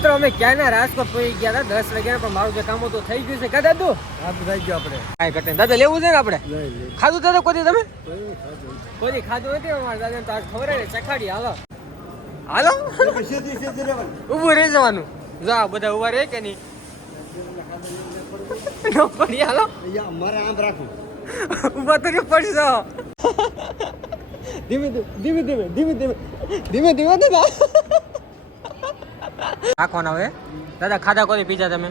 મિત્રો અમે ક્યાંના રાજકોટ પહોંચી ગયા હતા? દસ વાગ્યા પણ મારું જે કામ હતું થઈ ગયું છે. કા દાદુ? હા તો થઈ ગયો આપણે. કાંઈ ઘટે દાદા લેવું છે ને આપણે? ખાધું દાદા કોઈ તમે? કોઈ ખાધું નથી અમારા દાદા તો આજ ખબર ચખાડી હાલો. હાલો. ઊભું રહી જવાનું. જા બધા ઊભા રહે કે નહીં? નો પડી હાલો. મારે આમ રાખવું. ઊભા તો પડશો ધીમે ધીમે ધીમે ધીમે ધીમે ધીમે ધીમે દાદા નાખવાના હોય? દાદા, ખાધા કોઈ પીઝા તમે?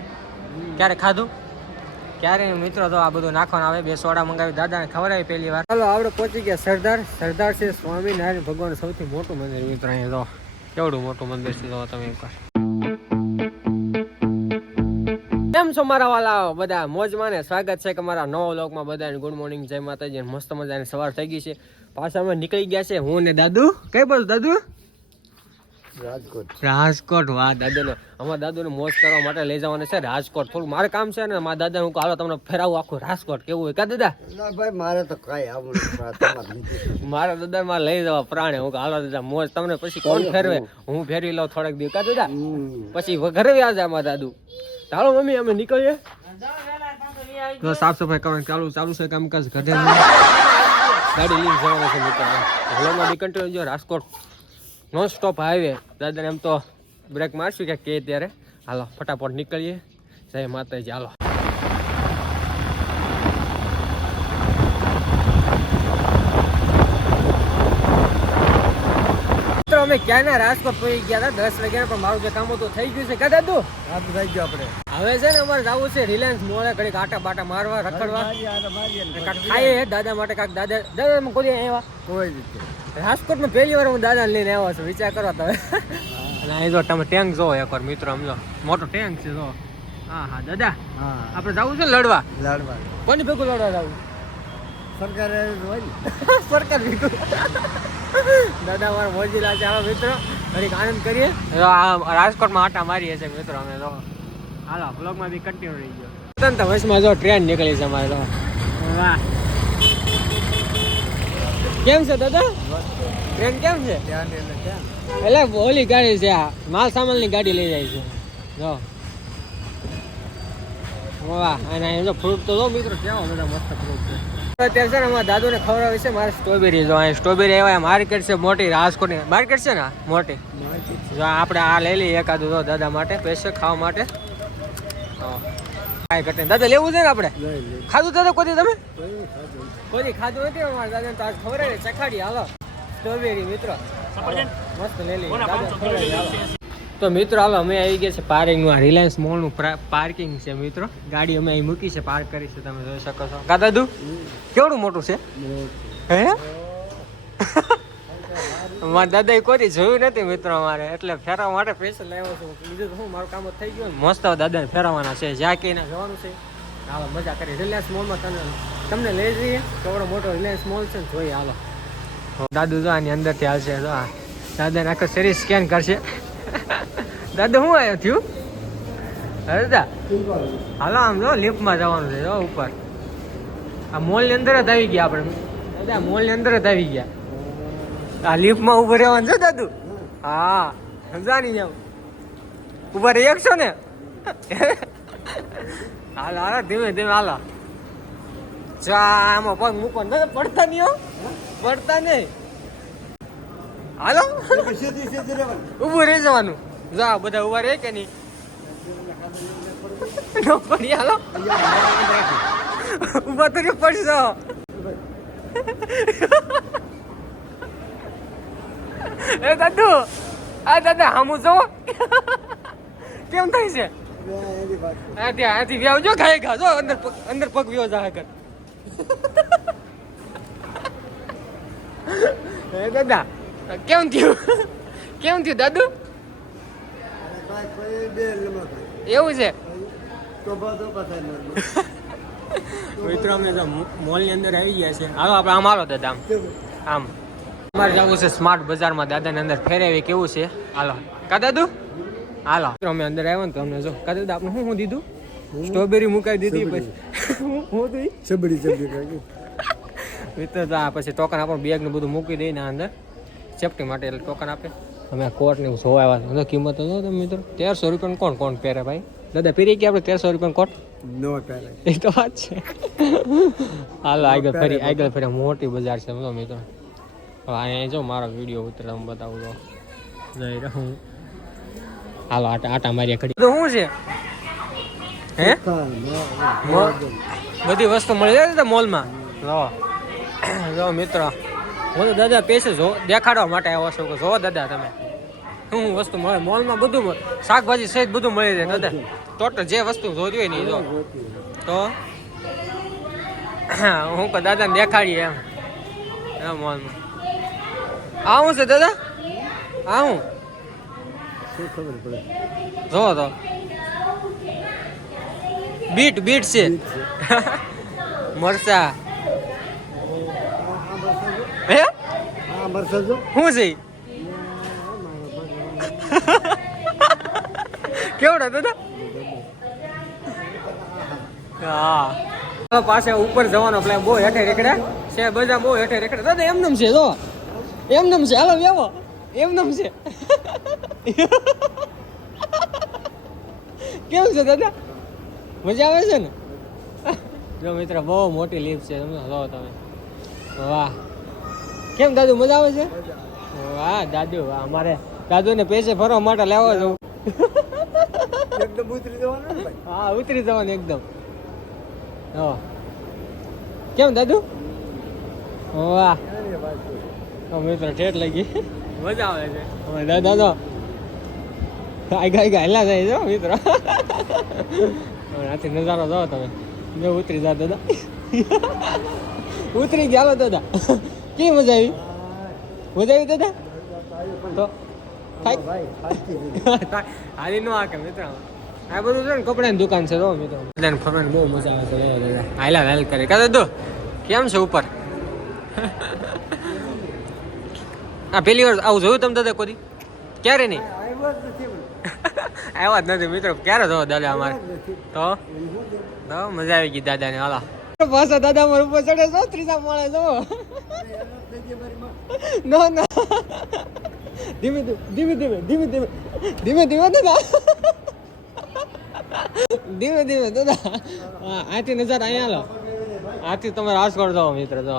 ક્યારે ખાધું? ક્યારે? મિત્રો, તો આ બધું નાખવાના આવે. બે સોડા મંગાવી. દાદાને ખવડાવી પહેલી વાર. ચાલો આપણે પહોંચી ગયા. સરદાર સરદાર છે સ્વામિનારાયણ ભગવાન સૌથી મોટું મંદિર. મિત્રો અહીંયા તો કેવડું મોટું મંદિર છે તમે એકવાર. કેમ છો મારા વાલા? બધા મોજમાં ને સ્વાગત છે કે મારા નવા વ્લોગમાં બધાને. ગુડ મોર્નિંગ જય માતાજી. મસ્ત મજાની સવાર થઈ ગઈ છે. પાછા અમે નીકળી ગયા છે. હું ને દાદુ? કઈ બાજુ, દાદુ? રાજકોટ. રાજકોટ? વાહ દાદાને અમારા દાદુને મોજ કરવા માટે લઈ જવાના છે રાજકોટ. થોડું મારે કામ છે ને મારા દાદા હું હાલો તમને ફેરાવું આખું રાજકોટ. કેવું હોય કા દાદા? ના ભાઈ મારે તો કાંઈ આવું. મારા દાદા માં લઈ જવા પ્રાણે. હું હાલો દાદા મોજ તમને પછી કોણ ફેરવે? હું ફેરવી લઉં થોડાક દિવસ. કા દાદા? પછી ઘરે વ્યા જાય મારા દાદુ. ચાલો મમ્મી અમે નીકળીએ. તો સાફ સફાઈ કરવાનું ચાલુ ચાલુ છે કામકાજ. ઘરે ગાડી લઈને જવાનું છે મિત્રો. હલોમાં બી કન્ટિન્યુ જો રાજકોટ. નોન સ્ટોપ હાઈવે દાદાને એમ તો બ્રેક મારશું કે કે ત્યારે હાલો, ફટાફટ નીકળીએ. જય માતાજી, હાલો. અમે ક્યાંના રાજકોટ પહોંચી ગયા હતા? દસ વાગ્યા પણ મારું જે કામ હતું થઈ ગયું છે. કા દાદુ? તો થઈ ગયો આપણે. હવે છે ને અમારે જવું છે રિલાયન્સ મોડે ઘડીક આટા બાટા મારવા રખડવા. ખાઈએ દાદા માટે કાંક દાદા દાદા તમે કોઈ આવ્યા? કોઈ રીતે. રાજકોટમાં પહેલી વાર હું દાદાને લઈને આવ્યો છું વિચાર કરો તમે. અને અહીં જો તમે ટેન્ક જોવો એકવાર મિત્રો સમજો. મોટો ટેન્ક છે જો. હા હા દાદા. હા. આપણે જવું છે લડવા? લાડવા. કોની ભેગું લડવા જવું? સરકારે ને. સરકાર દાદા મારા મોજીલા હાલો મિત્રો. ઘડીક આનંદ કરીએ. આ રાજકોટમાં આટા મારીએ છીએ મિત્રો અમે તો. હાલો બ્લોગમાં બી કન્ટિન્યુ રહી ગયો. તંત વસમાં જો ટ્રેન નીકળી છે અમારે તો. વાહ. કેમ છે દાદા? ટ્રેન કેમ છે? એટલે એટલે ઓલી ગાડી છે આ માલ સામાનની ગાડી લઈ જાય છે. જો. વાહ અને એમ તો ફ્રૂટ તો જો મિત્રો કેવા બધા મસ્ત ફ્રૂટ છે. અત્યારે છે ને અમારા દાદુને ખવડાવી છે મારે સ્ટ્રોબેરી જો અહીં સ્ટ્રોબેરી એવા માર્કેટ છે મોટી રાજકોટની. માર્કેટ છે ને મોટી? જો આપણે આ લઈ લઈએ એકાદું જો દાદા માટે સ્પેશિયલ ખાવા માટે. કાંઈ ઘટે દાદા લેવું છે ને આપણે? ખાધું દાદા કોઈ તમે? કોઈ ખાધું નથી. અમારા દાદાને? તો આજ ખબર ચખાડી હાલો. સ્ટ્રોબેરી મિત્રો. મસ્ત લઈ લઈએ. દાદા. તો મિત્રો હવે અમે આવી ગયા છે પાર્કિંગનું આ રિલાયન્સ મોલનું પાર્કિંગ છે મિત્રો. ગાડી અમે અહીં મૂકી છે પાર્ક કરી છે તમે જોઈ શકો છો. કા દાદુ કેવડું મોટું છે? હે? મારા દાદાએ કોઈ જોયું નથી મિત્રો અમારે એટલે ફેરવા માટે પૈસા લાવ્યો છું. બીજું તો શું મારું કામ જ થઈ ગયું મસ્ત દાદાને ફેરવાના છે જ્યાં કે જવાનું છે. હાલો મજા કરી. રિલાયન્સ મોલમાં તમને તમને લઈ જઈએ. કેવડો મોટો રિલાયન્સ મોલ છે ને જોઈએ હાલો. દાદુ જો આની અંદરથી હાલશે જો આ દાદાને આખો શરીર સ્કેન કરશે. દાદુ હું આવ્યો થયું અરે દાદા હાલો આમ જો લિફ્ટમાં જવાનું છે જો ઉપર. આ મોલની અંદર જ આવી ગયા આપણે. દાદા મોલની અંદર જ આવી ગયા. આ લિફ્ટમાં ઊભું રહેવાનું છે દાદુ? હા સમજાની જાવ ઊભા રહી શકશો ને? હાલો હાલો ધીમે ધીમે હાલો. ચા આમાં પગ મૂકો ને પડતા નહીં હો. પડતા નહીં. હાલો. ઊભું રહી જવાનું. જો બધા ઊભા રહે કે નહીં? પડી, હાલો. આમ તો પડશો. એ દાદુ, આ દાદા હામુ જો કેમ થાય છે? ત્યાં એની બાજુ. આથી આથી વ્યાવ જો ખાય ખા જો, અંદર અંદર પગ વ્યો જા કર દાદા, કેમ થયું? કેમ થયું, દાદુ અને કાંઈ કોઈ બે લમા થાય. એવું છે. મિત્રો અમે તો મોલની અંદર આવી ગયા છે હાલો આપણે આમ હાલો દાદા આમ. અમારે જવું છે સ્માર્ટ બજારમાં દાદાને અંદર ફેરવી કેવું છે? હાલો. કા દાદુ? હાલો. મિત્રો અમે અંદર આવ્યા ને તો અમને જો કા દાદા આપણે શું શું દીધું? સ્ટ્રોબેરી મુકાઈ દીધી પછી. હું હું દઈ ચબડી ચબડી મિત્રો તો આ પછી ટોકન આપણું બેગ ને બધું મૂકી દઈને અંદર સેફટી માટે એટલે ટોકન આપે. અમે કોટ ને જોવા આવ્યા. હતા કિંમત તો જો તમે મિત્રો તેરસો રૂપિયાનું કોણ કોણ પહેરે ભાઈ? દાદા પહેરી ગયા આપણે તેરસો રૂપિયાનું કોટ? નો પહેરે એ તો વાત છે. હાલો આગળ ફરી આગળ ફરી મોટી બજાર છે સમજો મિત્રો. હવે અહીંયા જો મારો વીડિયો ઉતરે હું બતાવું તો. જઈ રહ્યો હું હાલો આટા આટા માર્યા ખડી તો શું છે? હે? બધી વસ્તુ મળી જાય મોલમાં? જો જો મિત્ર. હું તો દાદા પૈસે જો દેખાડવા માટે આવ્યો છું કે જો દાદા તમે. શું વસ્તુ મળે મોલમાં બધું મળે. શાકભાજી સહિત બધું મળી જાય દાદા. ટોટલ જે વસ્તુ જોતી હોય ને જો. તો હું કે દાદાને દેખાડીએ એમ. એમ મોલમાં. આ શું છે દાદા? આ હું જોવો તો. બીટ બીટ છે. મરચા. હે? શું છે? કેવડા દાદા હા. પાસે ઉપર જવાનો પ્લાન બહુ હેઠે રેકડે છે બધા બહુ હેઠે રેકડે દાદા એમનેમ છે જો. એમનેમ છે. હાલો વ્યાવો એમનેમ છે. કેમ છે દાદા? મજા આવે છે ને? જો મિત્ર બહુ મોટી લીપ છે. તમે હલો તમે. વાહ. કેમ દાદુ મજા આવે છે? વાહ દાદુ વાહ અમારે દાદુ ને પૈસે ફરવા માટે લેવા જવું. એકદમ ઉતરી જવાનું હા ઉતરી જવાનું એકદમ. હા. કેમ દાદુ? વાહ. મિત્ર ઠેઠ લાગી મજા આવે છે. હવે દાદા. તો આગા આગા હેલા જાય છે મિત્ર. આથી નજારો જાઓ તમે. મેં ઉતરી જા દાદા. ઉતરી ગયા દાદા. કેવી મજા આવી? મજા આવી દાદા? તો થાય. હાલી નો આ કે મિત્ર. આ બધું છે ને કપડાની દુકાન છે જો મિત્રો. બધાને ફરવાની બહુ મજા આવે છે દાદા. હાલા કરે. કા દાદુ, કેમ છે ઉપર? આ પેલી વાર આવું જોયું તમે દાદા કોઈ ક્યારે નહીં? આવ્યો જ નથી, મિત્રો. ક્યારે જો દાદા અમારે. તો? તો મજા આવી ગઈ દાદાને, હાલા. પાછા દાદા અમારે ઉપર ચડે છો ત્રીજા મળે જો મારી. નો નો. ધીમે ધીમે ધીમે ધીમે ધીમે. ધીમે ધીમે દાદા. ધીમે ધીમે દાદા. હા આથી નજર અહીંયા લો આથી તમે રાજકોટ જાઓ મિત્ર જો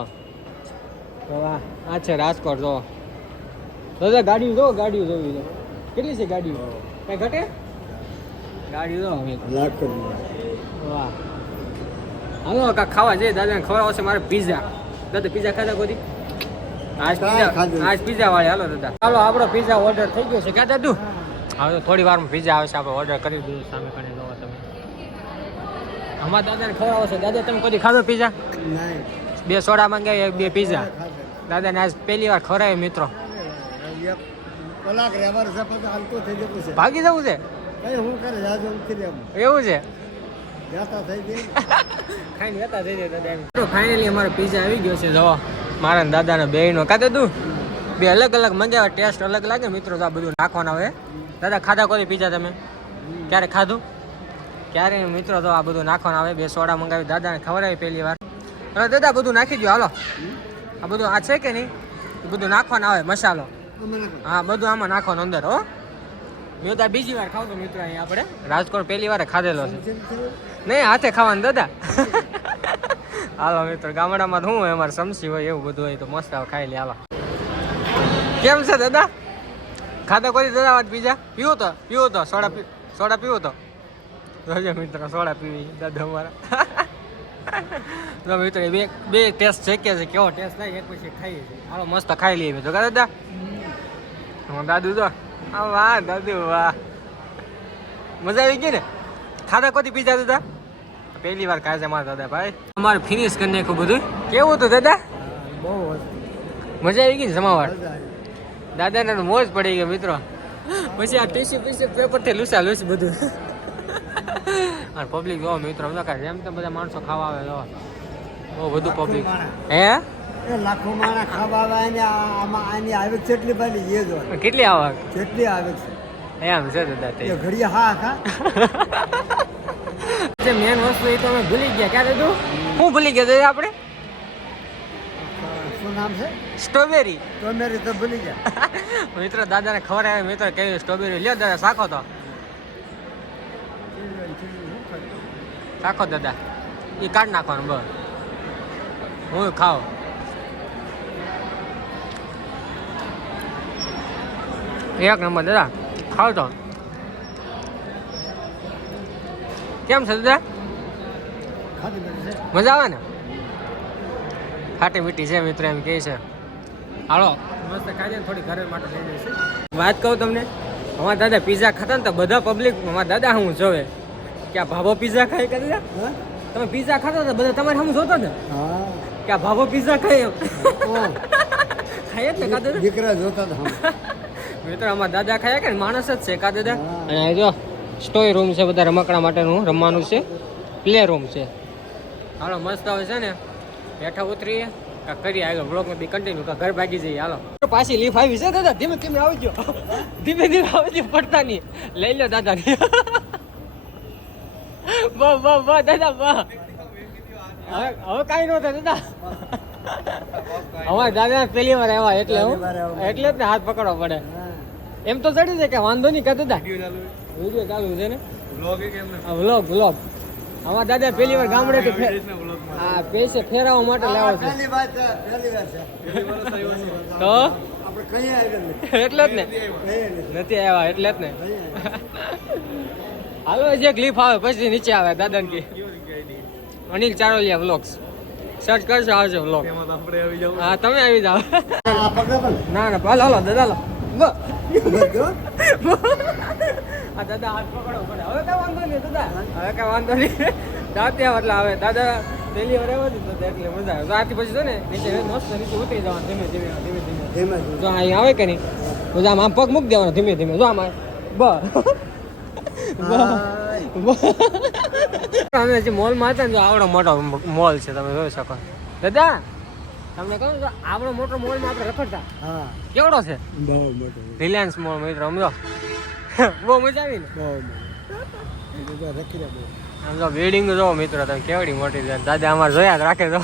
વાહ આ છે રાજકોટ જો દાદા ગાડીઓ જો ગાડીઓ જોવી છે. કેટલી છે ગાડીઓ? કઈ ઘટે? ગાડીઓ જો મિત્ર. લાખ વાહ. હાલો કાંઈક ખાવા જઈએ દાદાને ખવડાવો છે મારે પીઝા દાદા પીઝા ખાધા કોઈ આજ પીઝા આજ પીઝા વાળી હાલો દાદા. ચાલો આપણો પીઝા ઓર્ડર થઈ ગયો છે. ક્યાં દાદુ? હવે તો થોડી વારમાં પીઝા આવશે આપણે ઓર્ડર કરી દઉં સામે કરીને જોવો તમે. અમારા દાદાને ખવડાવો છે. દાદા તમે કોઈ ખાધો પીઝા બે સોડા મંગાવી બે પીઝા. દાદાને આજ પહેલી વાર ખવડાવે મિત્રો. એક ભાગી જવું છે? હું એવું છે? ફાઇનલી અમારો પીઝા આવી ગયો છે જો મારા ને દાદાનો બેયનો. કા તું બે અલગ અલગ મજા આવે ટેસ્ટ અલગ લાગે મિત્રો તો આ બધું નાખવાના હોય દાદા ખાધા કોઈ પીઝા તમે? ક્યારે ખાધું? ક્યારે મિત્રો તો આ બધું નાખવાના આવે બે સોડા મંગાવી દાદાને ખવડાવી પહેલી વાર. અને દાદા બધું નાખી દો હાલો. આ બધું આ છે કે નહીં? બધું નાખવાના આવે મસાલો. હા બધું આમાં નાખવાનું અંદર હો. મેં તો બીજી વાર ખાવ તો મિત્રો અહીંયા આપણે. રાજકોટ પહેલી વાર ખાધેલો છે. નહીં, હાથે ખાવાનું દાદા. હાલો મિત્રો, ગામડામાં શું હોય, અમારે સમસી હોય એવું બધું હોય તો મસ્ત આવે ખાઈ લે, હાલો. કેમ છે દાદા? ખાધા કોઈ દાદા વાત બીજા? પીવો તો પીવો તો, સોડા પી, સોડા પીવો તો. જોજો મિત્રો, સોડા પીવી દાદા અમારા. તો મિત્રો બે બે ટેસ્ટ શેક્યા છે, કેવો ટેસ્ટ થાય, એક પછી ખાઈએ છીએ. હાલો, મસ્ત ખાઈ લઈએ મિત્રો, કા દાદા? હું દાદુ તો? આ વાહ, દાદુ, વાહ. મજા આવી ગઈ ને? ખાધા કોથી પીઝા દાદા પહેલી વાર ખાય છે મારા દાદા ભાઈ. અમારે ફિનિશ કરી નાખ્યું બધું. કેવું હતું દાદા? બહુ મજા આવી ગઈ ને જમાવાર દાદાને તો મોજ પડી ગઈ મિત્રો. પછી આ ટીસ્યુ પીસ્યુ પેપરથી લૂસા લૂસ બધું. અને પબ્લિક જો મિત્રો જેમ તેમ બધા માણસો ખાવા આવે જો બહુ બધું પબ્લિક હે? એ લાખો માણા ખાવા આવે ને આમાં આની આવક કેટલી પાડી એ જો. કેટલી આવક કેટલી આવક છે? એમ છે દાદા તે. એ હા હા. જે મેન વસ્તુ એ તો અમે ભૂલી ગયા. ક્યારે તું હું ભૂલી ગયા. તો આપણે. શું શું નામ છે? સ્ટ્રોબેરી. સ્ટ્રોબેરી તો ભૂલી ગયા. મિત્રો દાદાને ખબર આવે મિત્રો કેવી સ્ટ્રોબેરી. લ્યો દાદા શાખો તો. શાખો દાદા. એ કાઢ નાખવાનું બસ. હું ખાવ એક નંબર દાદા. ખાવ તો. કેમ છે દાદા? મજા આવે ને? ખાટી મીઠી છે મિત્ર એમ કહે છે. હાલો. મસ્ત ખાઈ થોડી ઘરે માટે લઈ જઈશું વાત કહું તમને અમારા દાદા પીઝા ખાતા ને તો બધા પબ્લિક અમારા દાદા હું જોવે. કે આ ભાભો પીઝા ખાય કરી તમે પીઝા ખાતા હતા બધા તમારે હું જોતા ને? કે આ ભાભો પીઝા ખાય ખાય જ ને કાદા દીકરા જોતા હતા. મિત્ર અમારા દાદા ખાયા કે માણસ જ છે કા દાદા. અને જો સ્ટોય રૂમ છે બધા રમકડા માટેનું રમવાનું છે. પ્લે રૂમ છે. હાલો મસ્ત આવે છે ને બેઠા ઉતરીએ. કા કરીએ આગળ બ્લોગમાં બી કન્ટિન્યુ કા ઘર ભાગી જઈએ હાલો. પાછી લીફ આવી છે દાદા ધીમે ધીમે આવજો. ધીમે ધીમે આવજો પડતા નહીં. લઈ લો દાદા. ની વાહ વાહ વાહ દાદા વાહ. હવે હવે કાંઈ ન થાય દાદા. અમારા દાદા પહેલી વાર આવ્યા એટલે હું. એટલે જ ને હાથ પકડવા પડે. એમ તો ચડી જાય કે વાંધો નહીં કહેતા હતા વીડિયો ચાલુ છે ને? વ્લોગ વ્લોગ અમારા દાદા પહેલી વાર ગામડે થી આ પૈસે ફેરવવા માટે આ લાવ્યો છે. પહેલી વાર પહેલી વાર છે. તો? આપણે કઈ આવ્યા નથી. એટલે જ ને. નથી નથી. આવ્યા એટલે જ ને. હાલો જે ક્લિપ આવે પછી નીચે આવે દાદા કે અનિલ ચારોલિયા વ્લોગ્સ સર્ચ કરશો આવશે વ્લોગ હા તમે આવી જાઓ. ના ના હાલો હાલો દાદા હાલો? આ દાદા હાથ પકડો પડે. હવે કઈ વાંધો નહીં દાદા. હવે કઈ વાંધો નહીં. દાંતે એટલે આવે. દાદા પહેલી વાર આવ્યો હતો એટલે મજા આવે. આથી પછી છે ને નીચે મસ્ત નીચે ઉતરી જવાનું ધીમે ધીમે ધીમે ધીમે. ધીમે. જો અહીં આવે કે નહીં? બધા આમ આમ પગ મૂકી દેવાનો ધીમે ધીમે. જો આમાં બ. અમે જે મોલમાં હતા ને જો આવડો મોટો મોલ છે તમે જોઈ શકો. દાદા તમને કહું તો આવડો મોટો મોલમાં આપણે રખડતા. હા. કેવડો છે? બહુ મોટો. રિલાયન્સ મોલ મિત્ર સમજો. બહુ મજા આવી ને બહુ મોટો બધો બહુ. આમ તો બિલ્ડિંગ જો મિત્રો તમે કેવડી મોટી છે? દાદા અમારે જોયા જ રાખે તો.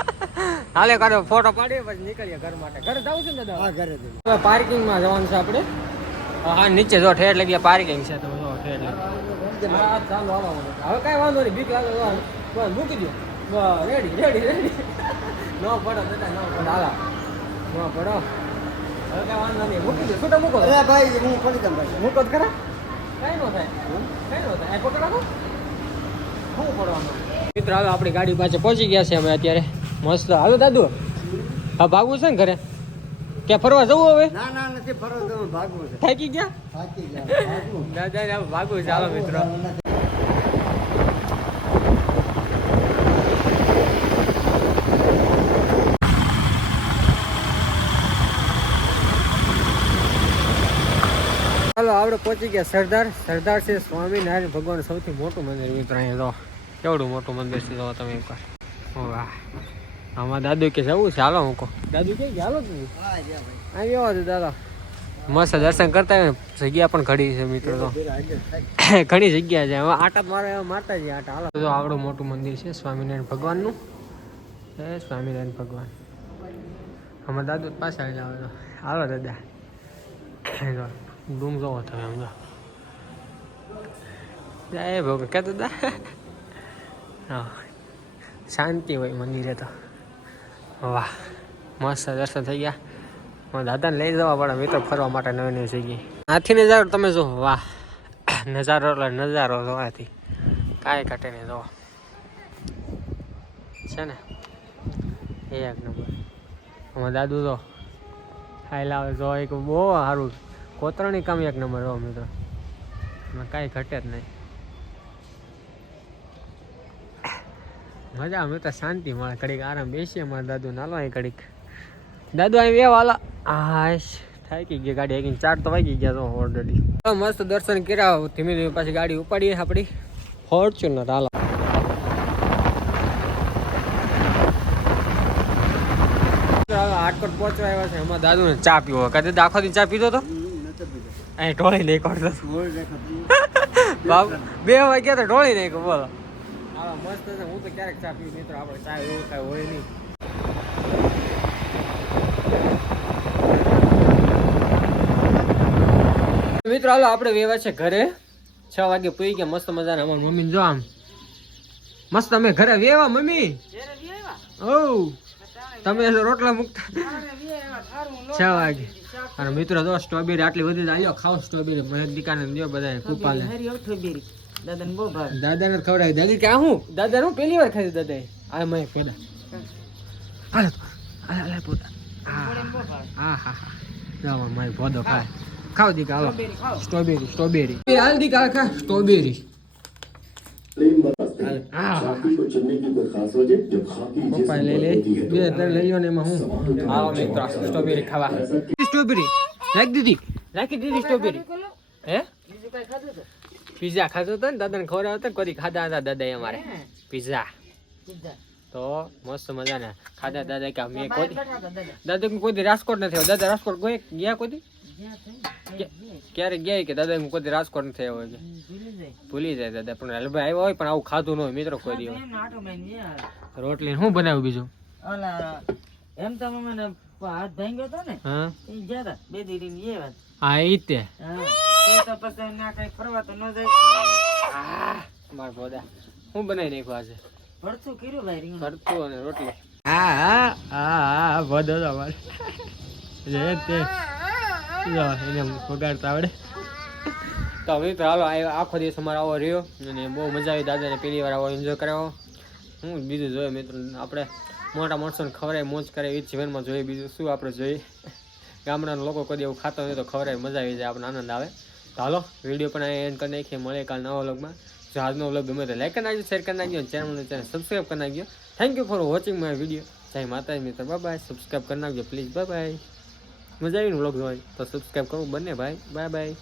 હાલે કાઢો ફોટો પાડીએ પછી નીકળીએ ઘર માટે. ઘરે જવું છે ને દાદા? હા ઘરે. પાર્કિંગમાં જવાનું છે આપણે. હા નીચે જો ઠેર લગી પાર્કિંગ છે તમે જો ઠેર લગી. હવે કાંઈ વાંધો નહીં બીક લાગે મૂકી દો રેડી રેડી રેડી ન પડો દાદા ન પડો. હાલા. નો પડો. અરે ભાઈ હું પડી જાઉં ભાઈ મૂકો જ ખરા કાંઈ નો થાય કાંઈ નો થાય આ શું પડવાનું મિત્ર હવે આપણી ગાડી પાસે પહોંચી ગયા છે અમે અત્યારે. મસ્ત. હાલો દાદુ હા ભાગવું છે ને ઘરે? ક્યાં ફરવા જવું હવે? ના ના નથી ફરવા ભાગવું છે. થાકી ગયા? થાકી ગયા દાદા ભાગવું ચાલો મિત્રો ચાલો આપણે પહોંચી ગયા સરદાર. સરદાર છે સ્વામિનારાયણ ભગવાન સૌથી મોટું મંદિર મિત્રો અહીંયા કેવડું મોટું મંદિર છે જો તમે એકવાર વાહ. આમાં દાદુ કે જવું છે? હાલો હું કહું દાદુ કે હાલો તું હા જા ભાઈ દાદા. મસ્ત દર્શન કરતા જગ્યા પણ ઘડી છે મિત્રો તો. ઘણી જગ્યા છે. હવે આટા મારે મારતા જઈએ આટા. હાલો. તો આવડું મોટું મંદિર છે સ્વામિનારાયણ ભગવાનનું. એ સ્વામિનારાયણ ભગવાન. અમારા દાદુ પાસે આવી તો હાલો દાદા. જો, ડૂમ જોવો તમે આમ જો જય કે દાદા હા શાંતિ હોય મંદિરે તો વાહ મસ્ત દર્શન થઈ ગયા. મારા દાદાને લઈ જવા પડે મિત્રો ફરવા માટે નવી નવી જગ્યાએ. હાથી નજારો તમે જો વાહ નજારો એટલે નજારો જોવાથી કાંઈ ઘટે નહીં જો છે ને? એક નંબર. અમારા દાદુ તો ખાઈ લાવે જો એક બહુ સારું. કોતરણી કામ એક નંબર હો, મિત્રો. એમાં કાંઈ ઘટે જ નહીં. મજા આવે તો શાંતિ મળે. ઘડીક આરામ બેસીએ, મારા દાદુ નાલો અહીં ઘડીક. દાદુ, અહીં બે વાલા આશ થાકી ગઈ ગાડી આગી ચાર તો વાગી ગયા તો ઓલરેડી મસ્ત દર્શન કર્યા ધીમે ધીમે પાછી ગાડી ઉપાડીએ આપણી ફોર્ચ્યુનર, હાલો. આટકોટ પહોંચવા આવ્યા છે. એમાં દાદુ ચા પીવો. કદાચ દાખો થી ચા પીધો તો. અહીં ઢોળી નહીં કરતો મોર બે વાગ્યા તો ઢોળી નહીં બોલો. હા મસ્ત છે. હું તો ક્યારેક ચા પીવું મિત્રો આપણે ચા એવું કાંઈ હોય નહીં. મિત્રો હાલો આપણે વેવા છે ઘરે. છ વાગે પૂઈ ગયા મસ્ત મજાના. અમારી મમ્મી જો આમ. મસ્ત અમે ઘરે વેવા મમ્મી. ઓ તમે રોટલા મૂકતા. છ વાગે. અને મિત્રો જો સ્ટ્રોબેરી આટલી બધી આવ્યો ખાવ સ્ટ્રોબેરી મેં દીકાને દો બધા કુપાલે. દાદા ને ખવડાવી. દાદી કે હું? દાદા હું પહેલી વાર ખાધી દાદા આ મેં પેલા. હાલો હાલે હાલે પોતા. હા હા હા જાઓ મારી પોદો ખાય. ખાવ દીકા હાલો. સ્ટ્રોબેરી સ્ટ્રોબેરી હાલ દીકા ખા. સ્ટ્રોબેરી પપ્પા લઈ લે. બે ત્રણ લઈ લો ને એમાં હું? આવો મિત્રો સ્ટ્રોબેરી ખાવા. સ્ટ્રોબેરી. રાખી દીધી. રાખી દીધી સ્ટ્રોબેરી. હે? પીઝા ખાધો હતો ને? દાદાને ખવડાવ્યો હતો ને? કદી ખાધા હતા દાદાએ અમારે. પીઝા. તો મસ્ત મજાના. ખાધા દાદા કે મેં કોઈ દાદા. કે કોઈ રાજકોટ નથી આવ્યો. દાદા રાજકોટ કોઈ ગયા કોઈ દી? ક્યારે ગયા? કે દાદા હું કોઈ રાજકોટ નથી હોય કે? ભૂલી જાય. દાદા પણ હલભાઈ આવ્યો હોય પણ આવું ખાધું ન હોય મિત્રો કોઈ દિવસ રોટલી શું બનાવ્યું બીજું? એમ તો મને હાથ ભાંગ્યો હતો ને હા. એ જ્યાં બે દીધી એ વાત. હા ઈ તે. તો પછી ના કઈ ફરવા તો ન જાય. માર બોદા હું બનાવી નાખ્યું આજે? ભરતું કર્યું ભાઈ રીંગણ ભરતું અને રોટલી. હા હા હા હા બોદો તો અમારે જે તે. એને વગાડતા આવડે. તો મિત્રો, હાલો, આ- આખો દિવસ અમારો આવો રહ્યો અને બહુ મજા આવી. દાદાને પહેલી વાર આવો એન્જોય કરાવો. હું બીજું જોઈએ મિત્રો, આપણે મોટા માણસોને ખવડાય, મોજ કરે એ જીવનમાં જોઈએ. બીજું શું આપણે જોઈએ? ગામડાના લોકો કદી એવું ખાતા હોય તો ખવડાય, મજા આવી જાય, આપણને આનંદ આવે. તો હાલો, વીડિયો પણ એન્ડ કરી નાખીએ. મળે કાલ નવા વ્લોગમાં. જો આજનો વ્લોગ ગમે તો લાઈક કરી નાખજો શેર કરી નાખજો ચેનલને ચેનલ સબસ્ક્રાઈબ કરી નાખજો. Thank you for watching my video જય માતાજી મિત્રો બાય બાય સબસ્ક્રાઈબ કરી નાખજો પ્લીઝ બાય બાય મજા આવી ને વ્લોગ જોવાની તો સબસ્ક્રાઈબ કરવું બંને ભાઈ બાય બાય